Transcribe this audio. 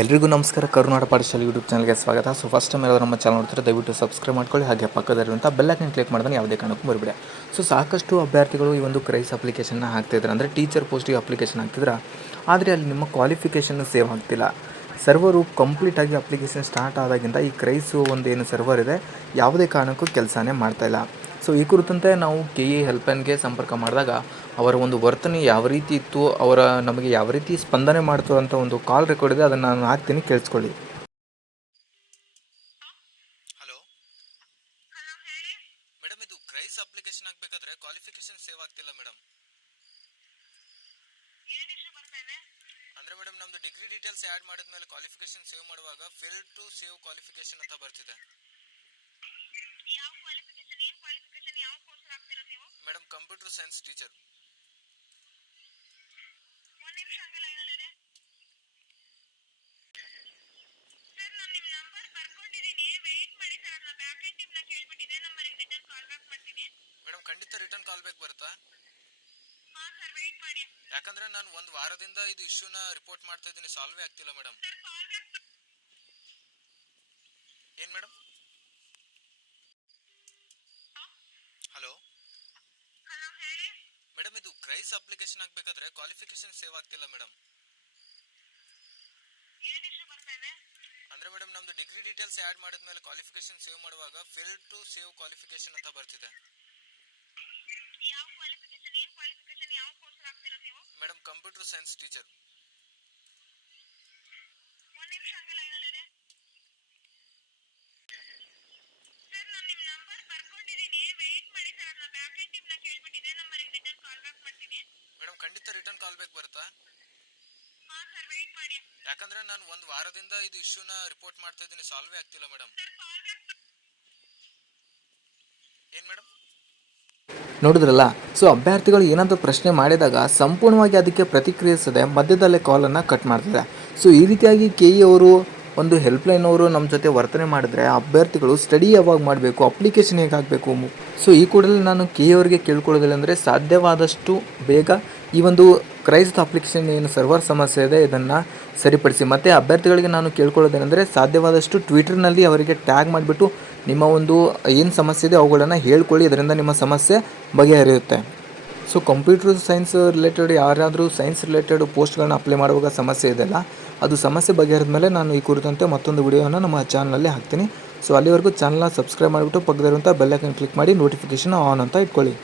ಎಲ್ರಿಗೂ ನಮಸ್ಕಾರ. ಕರುನಾಡ ಪಾಠಶಾಲೆ ಯೂಟ್ಯೂಬ್ ಚಾನಲ್ಗೆ ಸ್ವಾಗತ. ಸೊ ಫಸ್ಟ್ ಟೈಮ್ ಯಾರಾದರೂ ನಮ್ಮ ಚಾನಲ್ ನೋಡ್ತಾರೆ ದಯವಿಟ್ಟು ಸಬ್ಸ್ಕ್ರೈಬ್ ಮಾಡ್ಕೊಳ್ಳಿ, ಹಾಗೆ ಪಕ್ಕದಲ್ಲಿರುವಂಥ ಬೆಲ್ ಐಕಾನ್ ಕ್ಲಿಕ್ ಮಾಡಿದ್ರೆ ಯಾವುದೇ ಕಾರಣಕ್ಕೂ ಬರಬೇಡಿ. ಸೊ ಸಾಕಷ್ಟು ಅಭ್ಯರ್ಥಿಗಳು ಈ ಒಂದು ಕ್ರೈಸ್ ಅಪ್ಲಿಕೇಶನ್ನ ಹಾಕ್ತಿದ್ದಾರೆ, ಅಂದರೆ ಟೀಚರ್ ಪೋಸ್ಟಿಗೆ ಅಪ್ಲಿಕೇಶನ್ ಹಾಕ್ತಿದ್ರೆ, ಆದರೆ ಅಲ್ಲಿ ನಿಮ್ಮ ಕ್ವಾಲಿಫಿಕೇಷನ್ ಸೇವ್ ಆಗ್ತಿಲ್ಲ. ಸರ್ವರು ಕಂಪ್ಲೀಟಾಗಿ ಅಪ್ಲಿಕೇಶನ್ ಸ್ಟಾರ್ಟ್ ಆದಾಗಿಂದ ಈ ಕ್ರೈಸು ಒಂದು ಏನು ಸರ್ವರ್ ಇದೆ ಯಾವುದೇ ಕಾರಣಕ್ಕೂ ಕೆಲಸನೇ ಮಾಡ್ತಾಯಿಲ್ಲ. ಸೊ ಈ ಕುರಿತಂತೆ ನಾವು KE ಹೆಲ್ಪ್ಲೈನ್ಗೆ ಸಂಪರ್ಕ ಮಾಡಿದಾಗ ಅವರ ಒಂದು ವರ್ತನೆ ಯಾವ ರೀತಿ ಇತ್ತು, ಅವರ ನಮಗೆ ಯಾವ ರೀತಿ ಸ್ಪಂದನೆ ಮಾಡ್ತು ಅಂತ ಒಂದು ಕಾಲ್ ರೆಕಾರ್ಡ್ ಇದೆ, ಅದನ್ನು ನಾನು ಹಾಕ್ತೀನಿ, ಕೇಳಿಸ್ಕೊಳ್ಳಿ. ಹಲೋ ಹೇಳಿ ಮೇಡಮ್, ಇದು ಕ್ರೈಸ್ ಅಪ್ಲಿಕೇಶನ್ ಹಾಕಬೇಕಾದ್ರೆ ಕ್ವಾಲಿಫಿಕೇಶನ್ ಸೇವ್ ಆಗ್ತಿಲ್ಲ ಮೇಡಮ್. ಏನು ಇಶ್ಯೂ ಬರ್ತಾ ಇದೆ ಅಂದ್ರೆ ಮೇಡಮ್, ನಮ್ದು ಡಿಗ್ರಿ ಡೀಟೇಲ್ಸ್ ಆ್ಯಡ್ ಮಾಡಿದ್ಮೇಲೆ ಕ್ವಾಲಿಫಿಕೇಶನ್ ಸೇವ್ ಮಾಡುವಾಗ ಫೇಲ್ ಟು ಸೇವ್ ಕ್ವಾಲಿಫಿಕೇಶನ್ ಅಂತ ಬರ್ತಿದೆ. ಯಾವ ಕ್ವಾಲಿಫಿಕೇಶನ್, ಏನು ಕ್ವಾಲಿಫಿಕೇಶನ್, ಯಾವ ಕೋರ್ಸ್ ಆಗ್ತಿರೋದು ನೀವು? Madam, computer science teacher. ಒಂದು ನಿಮಿಷ ಹಂಗೆ ಲೈನಲ್ಲಿದೆ ಸರ್. ನಾನು ನಿಮ್ಮ ನಂಬರ್ ಬರ್ಕೊಂಡಿದ್ದೀನಿ, ವೆಯ್ಟ್ ಮಾಡಿ ಸರ್. ಅದನ್ನ ಬ್ಯಾಕ್ ಎಂಡ್ ಟೀಮ್ನ ಕೇಳ್ಬಿಟ್ಟಿದೆ, ನಂಬರಿಗೆ ರಿಟರ್ನ್ ಕಾಲ್ ಬ್ಯಾಕ್ ಮಾಡ್ತೀನಿ. ಮೇಡಮ್, ಖಂಡಿತ ರಿಟರ್ನ್ ಕಾಲ್ ಬ್ಯಾಕ್ ಬರುತ್ತಾ? ಹಾಂ ಸರ್, ವೆಯ್ಟ್ ಮಾಡಿ. ಯಾಕಂದ್ರೆ ನಾನು ಒಂದು ವಾರದಿಂದ ಇದು ಇಶ್ಯೂನ ರಿಪೋರ್ಟ್ ಮಾಡ್ತಾ ಇದ್ದೀನಿ, ಸಾಲ್ವೇ ಆಗ್ತಿಲ್ಲ ಮೇಡಮ್. ಸರ್ ಕಾಲ್ ಬ್ಯಾಕ್ ಏನು ಮೇಡಮ್? ಹಲೋ ಹಲೋ ಹೇಳಿ ಮೇಡಮ್, ಇದು ಕ್ರೈಸ್ ಅಪ್ಲಿಕೇಶನ್ ಹಾಕಬೇಕಾದ್ರೆ ಕ್ವಾಲಿಫಿಕೇಶನ್ ಸೇವ್ ಆಗ್ತಿಲ್ಲ ಮೇಡಮ್. ಏನು ಇಶ್ಯೂ ಬರ್ತಾ ಇದೆ? ಅಂದ್ರೆ ಮೇಡಮ್, ನಮ್ದು ಡಿಗ್ರಿ ಡೀಟೇಲ್ಸ್ ಆ್ಯಡ್ ಮಾಡಿದ್ಮೇಲೆ ಕ್ವಾಲಿಫಿಕೇಶನ್ ಸೇವ್ ಮಾಡುವಾಗ ಫೇಲ್ ಟು ಸೇವ್ ಕ್ವಾಲಿಫಿಕೇಶನ್ ಅಂತ ಬರ್ತಿದೆ. ಯಾವ ಕ್ವಾಲಿಫಿಕೇಶನ್, ಏನು ಕ್ವಾಲಿಫಿಕೇಶನ್, ಯಾವ ಕೋರ್ಸ್ ಆಗ್ತಿರೋದು ನೀವು? Madam, computer science teacher. ಒಂದು ನಿಮಿಷ ಹಂಗೆ ಲೈನಲ್ಲಿದೆ ಸರ್. ನಾನು ನಿಮ್ಮ ನಂಬರ್ ಬರ್ಕೊಂಡಿದ್ದೀನಿ, ವೆಯ್ಟ್ ಮಾಡಿ ಸರ್. ಅದನ್ನ ಬ್ಯಾಕ್ ಎಂಡ್ ಟೀಮ್ನ ಕೇಳ್ಬಿಟ್ಟಿದೆ, ನಂಬರಿಗೆ ರಿಟರ್ನ್ ಕಾಲ್ ಬ್ಯಾಕ್ ಮಾಡ್ತೀನಿ. ಮೇಡಮ್, ಖಂಡಿತ ರಿಟರ್ನ್ ಕಾಲ್ ಬ್ಯಾಕ್ ಬರುತ್ತಾ? ಹಾಂ ಸರ್, ವೆಯ್ಟ್ ಮಾಡಿ. ಯಾಕಂದ್ರೆ ನಾನು ಒಂದು ವಾರದಿಂದ ಇದು ಇಶ್ಯೂನ ರಿಪೋರ್ಟ್ ಮಾಡ್ತಾ ಇದ್ದೀನಿ, ಸಾಲ್ವೇ ಆಗ್ತಿಲ್ಲ ಮೇಡಮ್. ಸರ್ ಕಾಲ್ ಬ್ಯಾಕ್ ಏನು ಮೇಡಮ್? ನೋಡಿದ್ರಲ್ಲ. ಸೊ ಅಭ್ಯರ್ಥಿಗಳು ಏನಾದರೂ ಪ್ರಶ್ನೆ ಮಾಡಿದಾಗ ಸಂಪೂರ್ಣವಾಗಿ ಅದಕ್ಕೆ ಪ್ರತಿಕ್ರಿಯಿಸದೆ ಮಧ್ಯದಲ್ಲೇ ಕಾಲನ್ನು ಕಟ್ ಮಾಡ್ತಿದೆ. ಸೊ ಈ ರೀತಿಯಾಗಿ KE ಅವರು ಒಂದು ಹೆಲ್ಪ್ಲೈನ್ ಅವರು ನಮ್ಮ ಜೊತೆ ವರ್ತನೆ ಮಾಡಿದ್ರೆ ಅಭ್ಯರ್ಥಿಗಳು ಸ್ಟಡಿ ಯಾವಾಗ ಮಾಡಬೇಕು, ಅಪ್ಲಿಕೇಶನ್ ಹೇಗೆ ಹಾಕಬೇಕು, ಸೊ ಈ ಕೂಡಲೇ ನಾನು KE ಅವರಿಗೆ ಕೇಳ್ಕೊಳ್ಳೋದಿಲ್ಲ ಅಂದರೆ ಸಾಧ್ಯವಾದಷ್ಟು ಬೇಗ ಈ ಒಂದು ಕ್ರೈಸ್ತ ಅಪ್ಲಿಕೇಶನ್ ಏನು ಸರ್ವರ್ ಸಮಸ್ಯೆ ಇದೆ ಇದನ್ನು ಸರಿಪಡಿಸಿ. ಮತ್ತು ಅಭ್ಯರ್ಥಿಗಳಿಗೆ ನಾನು ಕೇಳ್ಕೊಳ್ಳೋದೇನೆಂದರೆ ಸಾಧ್ಯವಾದಷ್ಟು ಟ್ವಿಟರ್ನಲ್ಲಿ ಅವರಿಗೆ ಟ್ಯಾಗ್ ಮಾಡಿಬಿಟ್ಟು ನಿಮ್ಮ ಒಂದು ಏನು ಸಮಸ್ಯೆ ಇದೆ ಅವುಗಳನ್ನು ಹೇಳ್ಕೊಳ್ಳಿ, ಇದರಿಂದ ನಿಮ್ಮ ಸಮಸ್ಯೆ ಬಗೆಹರಿಯುತ್ತೆ. ಸೊ ಕಂಪ್ಯೂಟರ್ ಸೈನ್ಸ್ ರಿಲೇಟೆಡ್ ಯಾರಾದರೂ ಸೈನ್ಸ್ ರಿಲೇಟೆಡ್ ಪೋಸ್ಟ್ಗಳನ್ನ ಅಪ್ಲೈ ಮಾಡುವಾಗ ಸಮಸ್ಯೆ ಇದೆಯಲ್ಲ, ಅದು ಸಮಸ್ಯೆ ಬಗೆಹರಿದ ಮೇಲೆ ನಾನು ಈ ಕುರಿತಂತೆ ಮತ್ತೊಂದು ವಿಡಿಯೋನ ನಮ್ಮ ಚಾನಲಲ್ಲಿ ಹಾಕ್ತೀನಿ. ಸೊ ಅಲ್ಲಿವರೆಗೂ ಚಾನಲ್ನ ಸಬ್ಸ್ಕ್ರೈಬ್ ಮಾಡಿಬಿಟ್ಟು ಪಕ್ಕದಲ್ಲಿರುವಂಥ ಬೆಲ್ ಐಕಾನ್ ಕ್ಲಿಕ್ ಮಾಡಿ ನೋಟಿಫಿಕೇಷನ್ ಆನ್ ಅಂತ ಇಟ್ಕೊಳ್ಳಿ.